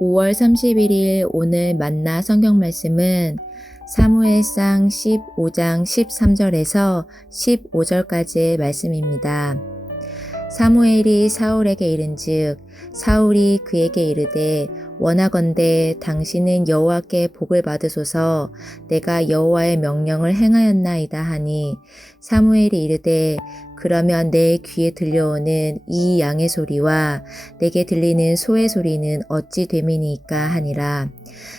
5월 31일 오늘 만나 성경 말씀은 사무엘상 15장 13절에서 15절까지의 말씀입니다. 사무엘이 사울에게 이른즉 사울이 그에게 이르되 원하건대 당신은 여호와께 복을 받으소서. 내가 여호와의 명령을 행하였나이다 하니 사무엘이 이르되 그러면 내 귀에 들려오는 이 양의 소리와 내게 들리는 소의 소리는 어찌 됨이니까 하니라.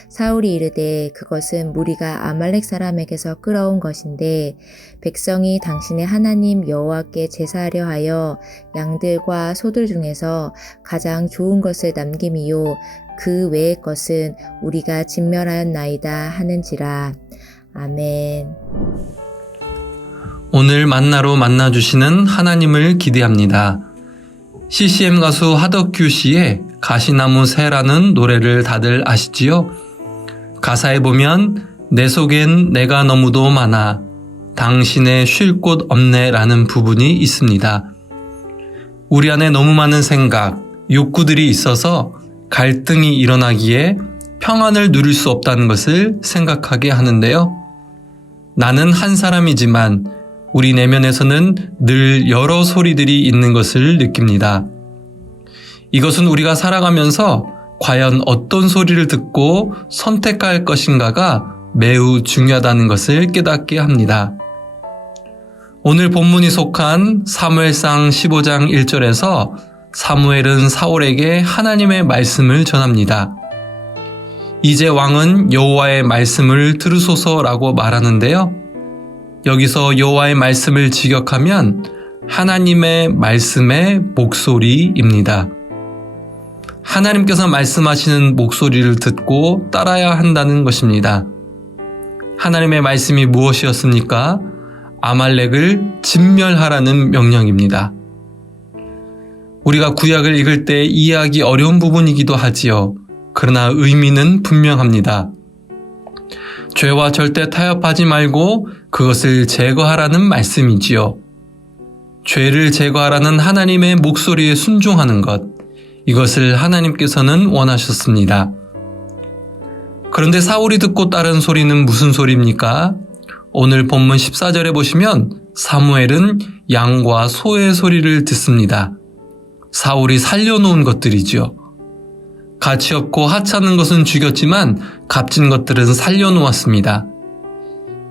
사울이 이르되 그것은 무리가 아말렉 사람에게서 끌어온 것인데 백성이 당신의 하나님 여호와께 제사하려 하여 양들과 소들 중에서 가장 좋은 것을 남김이요 그 외의 것은 우리가 진멸하였나이다 하는지라 아멘. 오늘 만나로 만나주시는 하나님을 기대합니다. CCM 가수 하덕규 씨의 가시나무 새라는 노래를 다들 아시지요? 가사에 보면 내 속엔 내가 너무도 많아 당신의 쉴 곳 없네 라는 부분이 있습니다. 우리 안에 너무 많은 생각, 욕구들이 있어서 갈등이 일어나기에 평안을 누릴 수 없다는 것을 생각하게 하는데요. 나는 한 사람이지만 우리 내면에서는 늘 여러 소리들이 있는 것을 느낍니다. 이것은 우리가 살아가면서 과연 어떤 소리를 듣고 선택할 것인가가 매우 중요하다는 것을 깨닫게 합니다. 오늘 본문이 속한 사무엘상 15장 1절에서 사무엘은 사울에게 하나님의 말씀을 전합니다. 이제 왕은 여호와의 말씀을 들으소서라고 말하는데요. 여기서 여호와의 말씀을 직역하면 하나님의 말씀의 목소리입니다. 하나님께서 말씀하시는 목소리를 듣고 따라야 한다는 것입니다. 하나님의 말씀이 무엇이었습니까? 아말렉을 진멸하라는 명령입니다. 우리가 구약을 읽을 때 이해하기 어려운 부분이기도 하지요. 그러나 의미는 분명합니다. 죄와 절대 타협하지 말고 그것을 제거하라는 말씀이지요. 죄를 제거하라는 하나님의 목소리에 순종하는 것, 이것을 하나님께서는 원하셨습니다. 그런데 사울이 듣고 따른 소리는 무슨 소리입니까? 오늘 본문 14절에 보시면 사무엘은 양과 소의 소리를 듣습니다. 사울이 살려놓은 것들이지요. 가치 없고 하찮은 것은 죽였지만 값진 것들은 살려놓았습니다.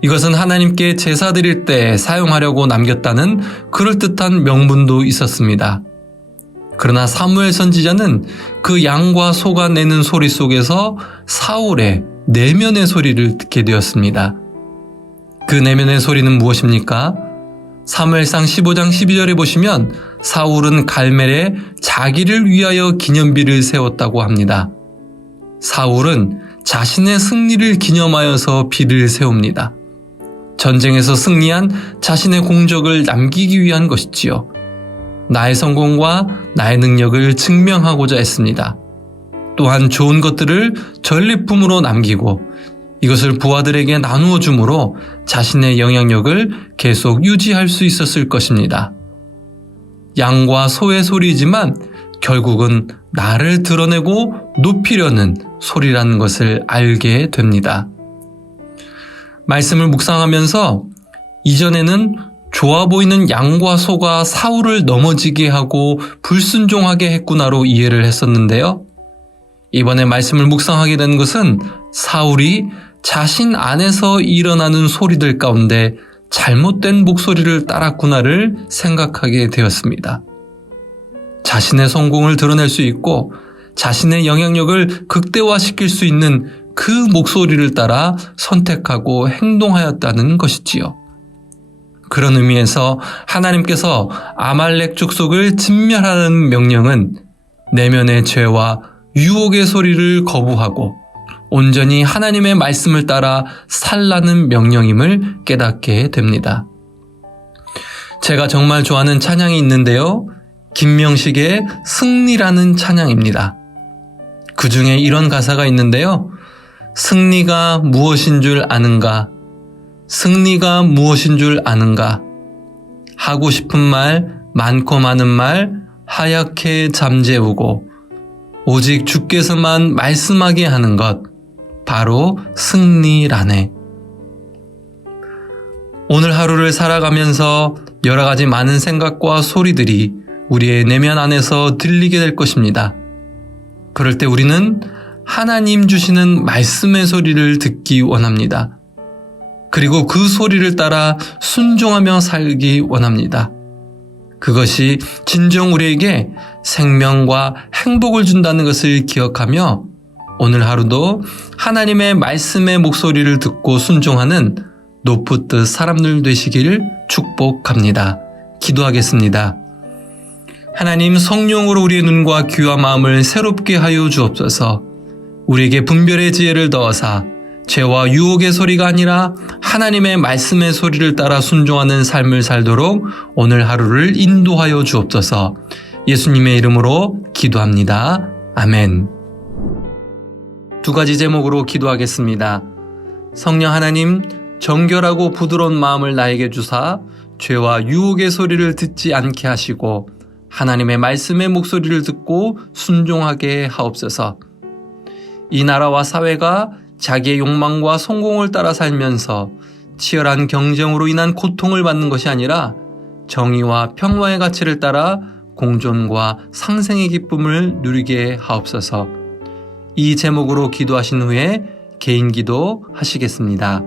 이것은 하나님께 제사 드릴 때 사용하려고 남겼다는 그럴듯한 명분도 있었습니다. 그러나 사무엘 선지자는 그 양과 소가 내는 소리 속에서 사울의 내면의 소리를 듣게 되었습니다. 그 내면의 소리는 무엇입니까? 사무엘상 15장 12절에 보시면 사울은 갈멜에 자기를 위하여 기념비를 세웠다고 합니다. 사울은 자신의 승리를 기념하여서 비를 세웁니다. 전쟁에서 승리한 자신의 공적을 남기기 위한 것이지요. 나의 성공과 나의 능력을 증명하고자 했습니다. 또한 좋은 것들을 전리품으로 남기고 이것을 부하들에게 나누어 주므로 자신의 영향력을 계속 유지할 수 있었을 것입니다. 양과 소의 소리지만 결국은 나를 드러내고 높이려는 소리라는 것을 알게 됩니다. 말씀을 묵상하면서 이전에는 좋아 보이는 양과 소가 사울을 넘어지게 하고 불순종하게 했구나로 이해를 했었는데요. 이번에 말씀을 묵상하게 된 것은 사울이 자신 안에서 일어나는 소리들 가운데 잘못된 목소리를 따랐구나를 생각하게 되었습니다. 자신의 성공을 드러낼 수 있고 자신의 영향력을 극대화시킬 수 있는 그 목소리를 따라 선택하고 행동하였다는 것이지요. 그런 의미에서 하나님께서 아말렉 족속을 진멸하는 명령은 내면의 죄와 유혹의 소리를 거부하고 온전히 하나님의 말씀을 따라 살라는 명령임을 깨닫게 됩니다. 제가 정말 좋아하는 찬양이 있는데요. 김명식의 승리라는 찬양입니다. 그 중에 이런 가사가 있는데요. 승리가 무엇인 줄 아는가? 승리가 무엇인 줄 아는가? 하고 싶은 말, 많고 많은 말, 하얗게 잠재우고 오직 주께서만 말씀하게 하는 것, 바로 승리라네. 오늘 하루를 살아가면서 여러 가지 많은 생각과 소리들이 우리의 내면 안에서 들리게 될 것입니다. 그럴 때 우리는 하나님 주시는 말씀의 소리를 듣기 원합니다. 그리고 그 소리를 따라 순종하며 살기 원합니다. 그것이 진정 우리에게 생명과 행복을 준다는 것을 기억하며 오늘 하루도 하나님의 말씀의 목소리를 듣고 순종하는 높은 사람들 되시기를 축복합니다. 기도하겠습니다. 하나님 성령으로 우리의 눈과 귀와 마음을 새롭게 하여 주옵소서. 우리에게 분별의 지혜를 더하사 죄와 유혹의 소리가 아니라 하나님의 말씀의 소리를 따라 순종하는 삶을 살도록 오늘 하루를 인도하여 주옵소서. 예수님의 이름으로 기도합니다. 아멘. 두 가지 제목으로 기도하겠습니다. 성령 하나님, 정결하고 부드러운 마음을 나에게 주사 죄와 유혹의 소리를 듣지 않게 하시고 하나님의 말씀의 목소리를 듣고 순종하게 하옵소서. 이 나라와 사회가 자기의 욕망과 성공을 따라 살면서 치열한 경쟁으로 인한 고통을 받는 것이 아니라 정의와 평화의 가치를 따라 공존과 상생의 기쁨을 누리게 하옵소서. 이 제목으로 기도하신 후에 개인 기도 하시겠습니다.